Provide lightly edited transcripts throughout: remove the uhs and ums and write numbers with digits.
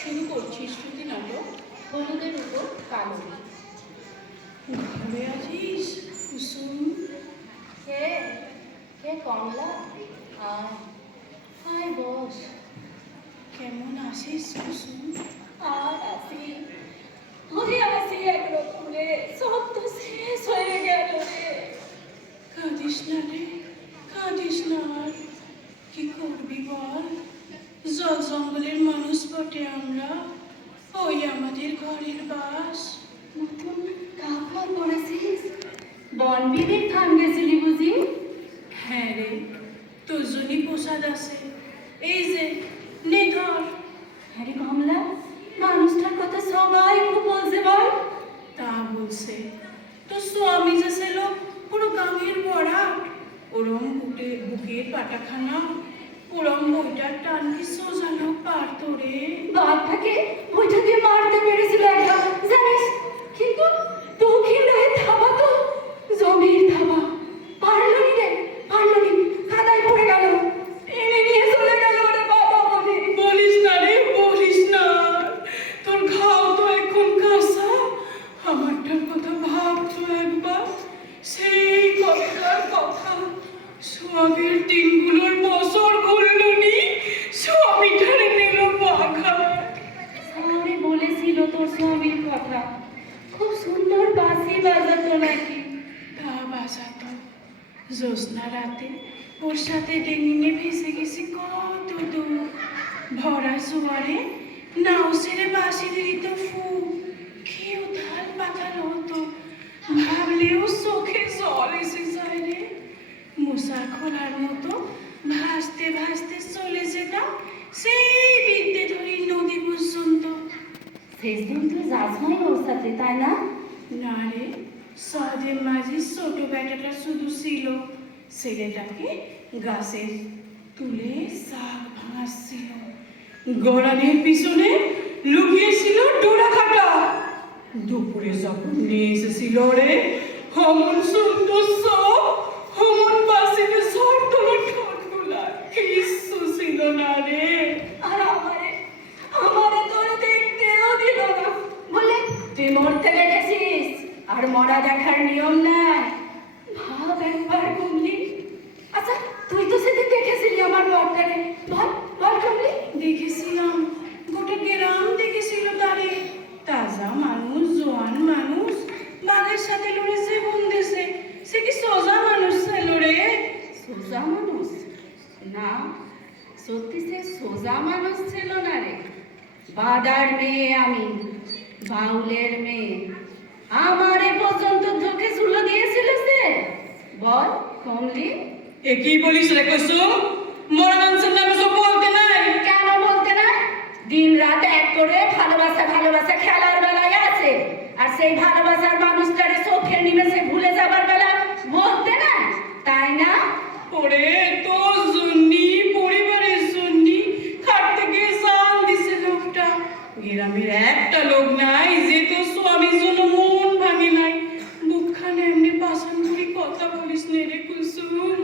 শুরু করছি শ্রুতি নাটক হলুদের উপর কালো। ঘরে আছিস কুসুম? কে কে কমলা? আয় আয় বস। কেমন আছিস কুসুম? আর আসি আসি একরকম রে, সব তো শেষ হয়ে গেল রে। কাঁদিস না রে, কাঁদিস না আর। কি করবি বল? জল জঙ্গলের মানুষ বটে আমরা, ওই আমাদের ঘরের বাস। নতুন কাপড় পরেছিস? বনবিবির থান গেছিলি বুঝি? হ্যাঁ রে, তোর জন্যই প্রসাদ আছে, এই যে নে ধর। আরে কমলা, মানুষটার কথা সবাই খুব বলছে বল। তা বলছে তোর স্বামী যে ছিল পুরো গাঙের বড়া, ওরম বুকের পাটাখানা, ওরম বইটার টান কি সোজানো পারতো রে? বাঘটাকে ওইটা দিয়ে মারতে পেরেছিল একটা, জানিস? কিন্তু দক্ষিণ রায়ের থাবা তো জমির থাবা, পারলনি রে, পারলনি, কাদায় পড়ে গেল, টেনে নিয়ে চলে গেল রে বাবা বলে। বলিস না রে, বলিস না। তোর ঘাও তো এখন কাঁসা, আমারটার কথা ভাবতো একবার। সেই কবেকার কথা, সোয়াগের দিনগুলোর বছর ঘুরলনি, স্বামীটারে নিল বাঘায়। সামনে বলেছিল তোর স্বামীর কথা, খুব সুন্দর বাঁশি বাজাতো নাকি। তা বাজাতো, জ্যোৎস্না রাতে ওর সাথে ডেঙ্গিনে ভেসে গেছি কত দূর। ভরা জোয়ারে নাও ছেড়ে বাঁশি দিত ফু, কি উথাল পাথাল হতো, ভাবলেও চোখে জল এসে যায় রে। মশা খোলার মতো ভাসতে ভাসতে চলে যেতাম সেই বিদ্যে ধরি নদী পর্যন্ত। শেষ দিন তো যাস নাই ওর সাথে, তাই না? না রে, সহজের মাঝে ছোট বেটাটা শুধু ছিল, ছেলেটাকে গাছে তুলে শাক ভাঙাচ্ছিল। গড়ানের পিছনে লুকিয়েছিল ডোরা কাটা। দুপুরে যখন নিয়ে এসেছিল রে, অমন সুন্দর সব, অমন বাসিতে ঝড় তোলা ঠোঁটগুলা, কিচ্ছু ছিল না রে। আর আমারে আমারে তোর দেখতেও দিল না, বলে তুই মরতে লেগেছিস, আর মরা দেখার নিয়ম নাই। ভাব একবার কমলি। আচ্ছা, তুই তো সেদিন দেখেছিলি আমার বরটারে, বল বল কমলি। দেখেছিলাম, গোটা গ্রাম দেখেছিল তারে। তাজা মানুষ, জোয়ান মানুষ, বাঘের সাথে লড়ে জীবন দেশে, সে কি সোজা মানুষ ছিল রে? সোজা মানুষ না, সত্যি সে সোজা মানুষ ছিল না রে। বাদার মেয়ে আমি, বাউলের মেয়ে, আমারে পর্যন্ত ধোকে ঝুলো দিয়েছিল সে। বল কমলি। এ কি বলিস রে কুসুম? মরা মানুষের নামে সব বলতে নাই। কেন বলতে না? দিন রাত এক করে ভালোবাসা ভালোবাসা খেলার বেলায় আছে, আর সেই ভালোবাসার মানুষটারে চোখের নিমেষে ভুলে যাবার বেলা বলতে না, তাই না? ওরে তোর জন্যি, পরিবারের জন্যি খাটতে গিয়ে জান দিছে লোকটা। গ্রামের একটা লোক নাই যে তোর স্বামীর জন্য মন ভাঙে নাই। বুকখানে এমনি পাশান করে কথা বলিস নে রে কুসুম।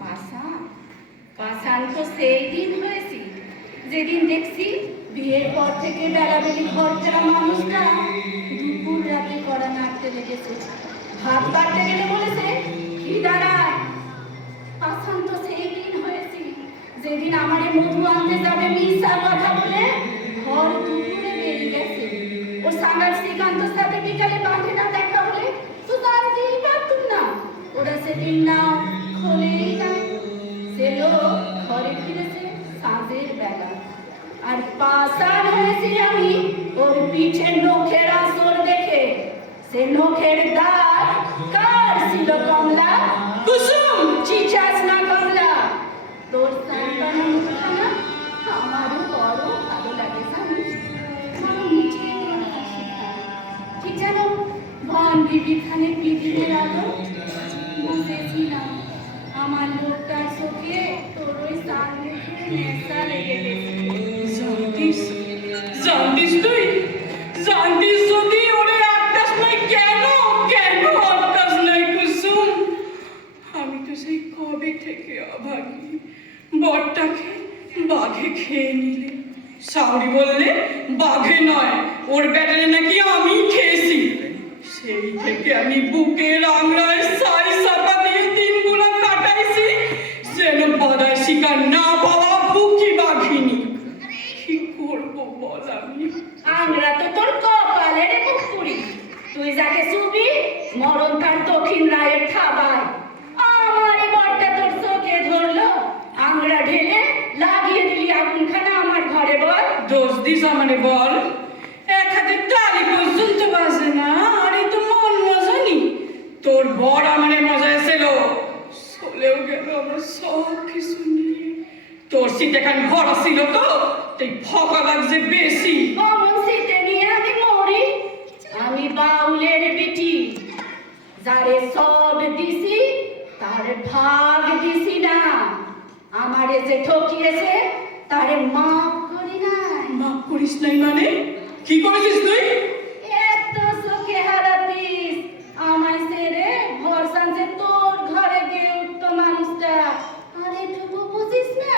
পাষাণ পাষাণ তো সেই দিন হয়েছি যেদিন দেখছি বিয়ের পর থেকে বেলাবেলি ঘর ফেরা মানুষটা দুপুর রাতে কড়া নাড়তে লেগেছে, ভাত বাড়তে গেলে বলেছে কি দাঁড়ায়। পাষাণ তো সেই দিন হয়েছি যেদিন আমারে মধু আনতে যাবে মিশা কথা বলে ঘর দুপুরে বেরিয়ে গেছে। ও সাঙ্গার শ্রীকান্তর সাথে বিকালে বাঁধে না দেখা হলে তো জানতেই পারতুম না। ওরা সেদিন না খোলেই নাই, সে লোক ঘরে ফিরেছে সাঁঝের বেলা, আর পাষাণ হয়েছি আমি ওর পিঠে নখের আসর দেখে। সে নখের দাগ কার ছিল কমলা? কুসুম! চিচাস না কমলা, তোর সান্তানা মুখখানা আমারও বড় ভালো লাগে জানিস, বড় মিঠে তোর হাসিটা, ঠিক যেন বন বিবি খানের বিবিদের আলো। বুঝেছিলাম আমার লোকটার চোখে তোর ওই সার দেখে নেশা লেগে গেছে। জানতিস, জানতিস তুই, জানতিস যদি ওরে আটটাস নাই কেন, কেন আটটাস নাই কুসুম? আমি তো সেই কবে থেকে অভাগী, বরটাকে বাঘে খেয়ে নিলে, সাউরি বললে বাঘে নয়, ওর ব্যাটারে নাকি আমি খেয়েছি। সেই থেকে আমি বুকের আংড়ায় সাই সাপা দিয়ে দিনগুলো কাটাইছি, যেন বাদায় শিকার না পাওয়া বুকি বাঘিনী। কি করবো বল আমি? আমরা তো তোর কপালের মুখ পুরি। তুই যাকে চুবি মরণ তার দক্ষিণ রায়ের থাবায়। আমার এই বরটা তোর চোখে ধরলো, আংরা ঢেলে লাগিয়ে দিলি আগুনখানা আমার ঘরে। বল দোষ দিস আমারে বল? এক হাতে তালি পর্যন্ত বাজে না, আরে তো মন মজানি। তোর বর আমারে মজায় ছিল, চলেও গেল আমার সব কিছু নিয়ে। তোর শীত এখান ভরা ছিল তো, তাই ফাঁকা লাগছে বেশি। অমন শীতে নিয়ে আমি মরি? আমি বাউলের বেটি, যারে সব দিছি তার ভাগ দিছি না। আমারে যে ঠকিয়েছে তারে মাফ করি নাই। মাফ করিস নাই মানে? কি করেছিস তুই? এত চোখে হারাতিস আমায় ছেড়ে ভরসান যে তোর ঘরে গিয়ে উঠতো মানুষটা। আর এটুকু বুঝিস না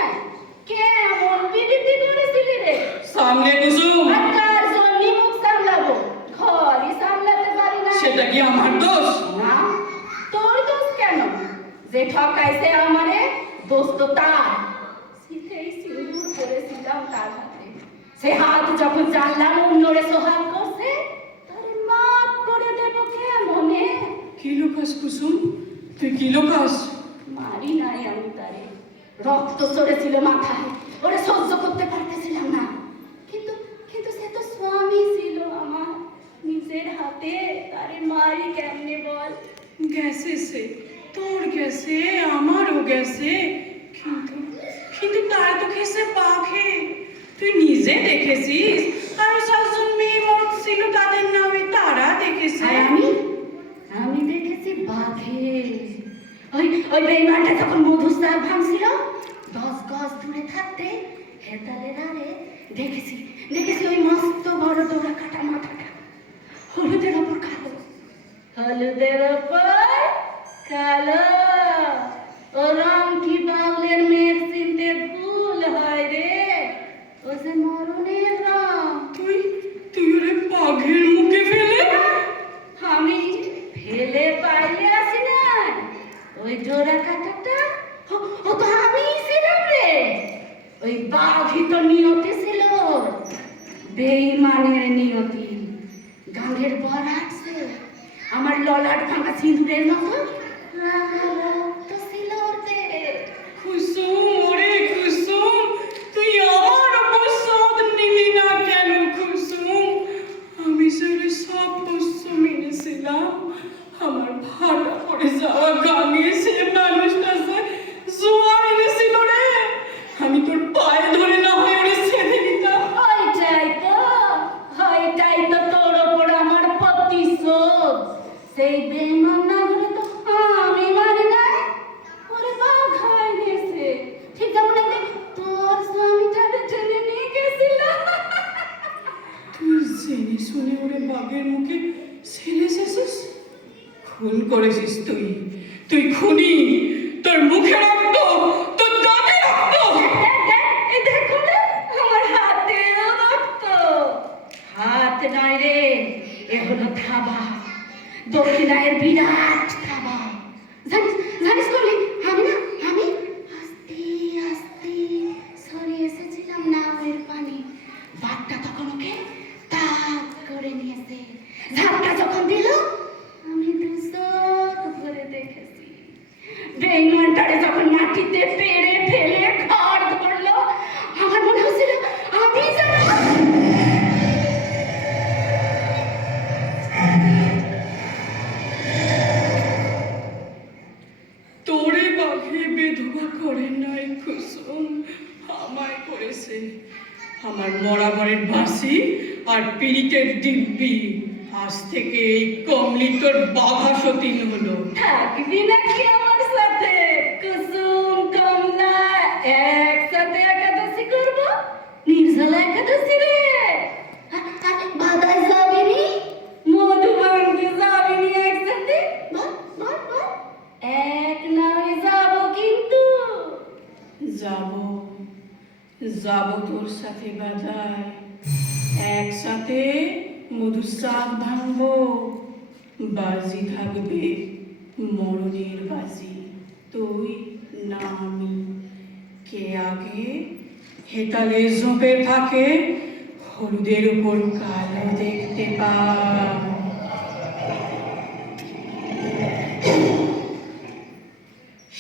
কেমন বিরতি করেছিলি রে? সামনে কুসুম, আর কার জন্য মুখ সামলাবো? ঘরই সামলাতে পারি না। সেটা কি আমার দোষ? না, তোর দোষ কেন? যে ঠকাইছে আমারে দোষ তো তার। শীতেই সিঁদুর করেছিলাম তার হাতে, সে হাত যখন জানলাম অন্যরে সোহাগ করছে, তারে মাফ করে দেবো কেমনে? কি লোকাস কুসুম, তুই কি লোকাস? মারি নাই আমি তারে, রক্ত চড়েছিল মাথায়, ওরে সহ্য করতে পারতেছিলাম না। কিন্তু কিন্তু সে তো স্বামী ছিল আমার, নিজের হাতে তারে মারি কেমনে বল? গেছে সে, তোর গেছে, আমারও গেছে, কিন্তু কিন্তু তার তো খেয়েছে বাঘে। তুই নিজে দেখেছিস, আরো 7জন মেয়ে মরছিল তাদের নামে, তারা দেখেছে। আর আমি দেখেছি বাঘে। ওই ওই বেইমানটা যখন মধুর শাক ভাঙছিল 10 গজ দূরে থাকতে হেতালের আরে দেখেছি ওই মস্ত বড় ডোরা কাটা মাথাটা, হলুদের ওপর কালো, হলুদের ওপর কালো। ও রং কি বাউলের মেয়ের চিনতে ভুল হয় রে? ও যে মরণের রং। তুই তুই ওরে বাঘের মুখে ফেলে? আমি ফেলে পাইলে আসি না, ওই ডোরা কাটাটা ও তো আমিই ছিলাম রে। ওই বাঘই তো নিয়তি ছিল, বেইমানের নিয়তি। গাঙ্গের বর আসছে, আমার ললাট ভাঙা সিঁদুরের মতো রাঙা রক্ত ছিল ওতে। কুসুম, ওরে কুসুম, তুই আমার উপর শোধ নিলি না কেন কুসুম? আমি যে ওরে সব কষ্ট মেনেছিলাম, আমার ভাটা পড়ে যাওয়া গাঙে সে মানুষটা যে জোয়ার এনেছিল রে, আমি তোর পায়ে ধরে না হয় ওরে ছেড়ে দিতাম। ওইটাই তো তোর ওপর আমার প্রতিশোধ। সেই বেইমান না হলে তো আমি মারি নাই, ওরে বাঘ হয়ে গেছে। ঠিক যেমন একদিন তোর স্বামীটারে টেনে নিয়ে গেছিল। তুই জেনে শুনে ওরে বাঘের মুখে ছেড়ে এসেছিস? খুন করেছিস তুই, তুই খুনি। তোর মুখে রক্ত, তোর দাঁতে রক্ত। এই দেখো না, আমার হাতেও রক্ত। হাত নয় রে, এ হলো থাবা, দক্ষিণায়ের বিরাট থাবা। জানিস বলি আমি আস্তে আস্তে সরে এসেছিলাম নাওয়ের পানি। বাঘটা তখন ওকে তাক করে নিয়েছে। ঝাপটা যখন দিল আমি দু চোখ ভরে দেখেছি। বেইমানটারে যখন মাটিতে পেড়ে ফেলে ঘর ধরলো, আমার মনে হচ্ছিল আমি যেন তোরে বাঘে বেধবা করে নাই কুসুম, আমায় করেছে। আমার বরাবরের বাঁশি আর পিরিতের দিব্যি, আজ থেকে এই কমলি তোর বাঘা সতীন হলো। থাকবি নাকি আমার সাথে? কুসুম কমলা একসাথে একাদশী করবো, নির্জলা একাদশী রে। বাদায় যাবিনি, মধু ভাঙতে যাবিনি একসাথে? বল এক নামে যাবো কিন্তু। যাব যাব তোর ওর সাথে বাজায়, একসাথে মধুর শাক ভাঙবো, বাজি থাকবে, মরণের বাজি, তুই না আমি। কে আগে হেতালের ঝোপের ফাঁকে হলুদের উপর কালো দেখতে পায়।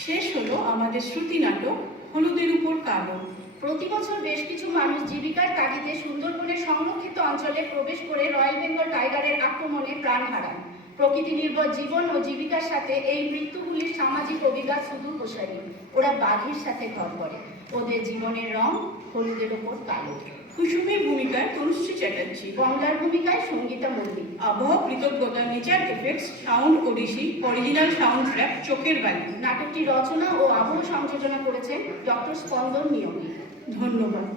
শেষ হলো আমাদের শ্রুতি নাটক হলুদের উপর কালো। প্রতি বছর বেশ কিছু মানুষ জীবিকার তাগিদে সুন্দরবনের সংরক্ষিত অঞ্চলে প্রবেশ করে রয়্যাল বেঙ্গল টাইগারের আক্রমণে প্রাণ হারান। প্রকৃতি নির্ভর জীবন ও জীবিকার সাথে এই মৃত্যুগুলির সামাজিক অভিঘাত শুধু প্রসারী। ওরা বাঘের সাথে ঘর করে, ওদের জীবনের রং হলুদের ওপর কালো। কুসুমের ভূমিকায় তনুশ্রী চ্যাটার্জি, কমলার ভূমিকায় সঙ্গীতা মল্লিক। আবহাওয়া কৃতজ্ঞতা, নেচার এফেক্টস, সাউন্ড ওডিসি, অরিজিনাল সাউন্ড ট্র্যাক চোখের বালি। নাটকটি রচনা ও আবহ সংযোজনা করেছেন ডক্টর স্পন্দন নিয়োগী। ধন্যবাদ।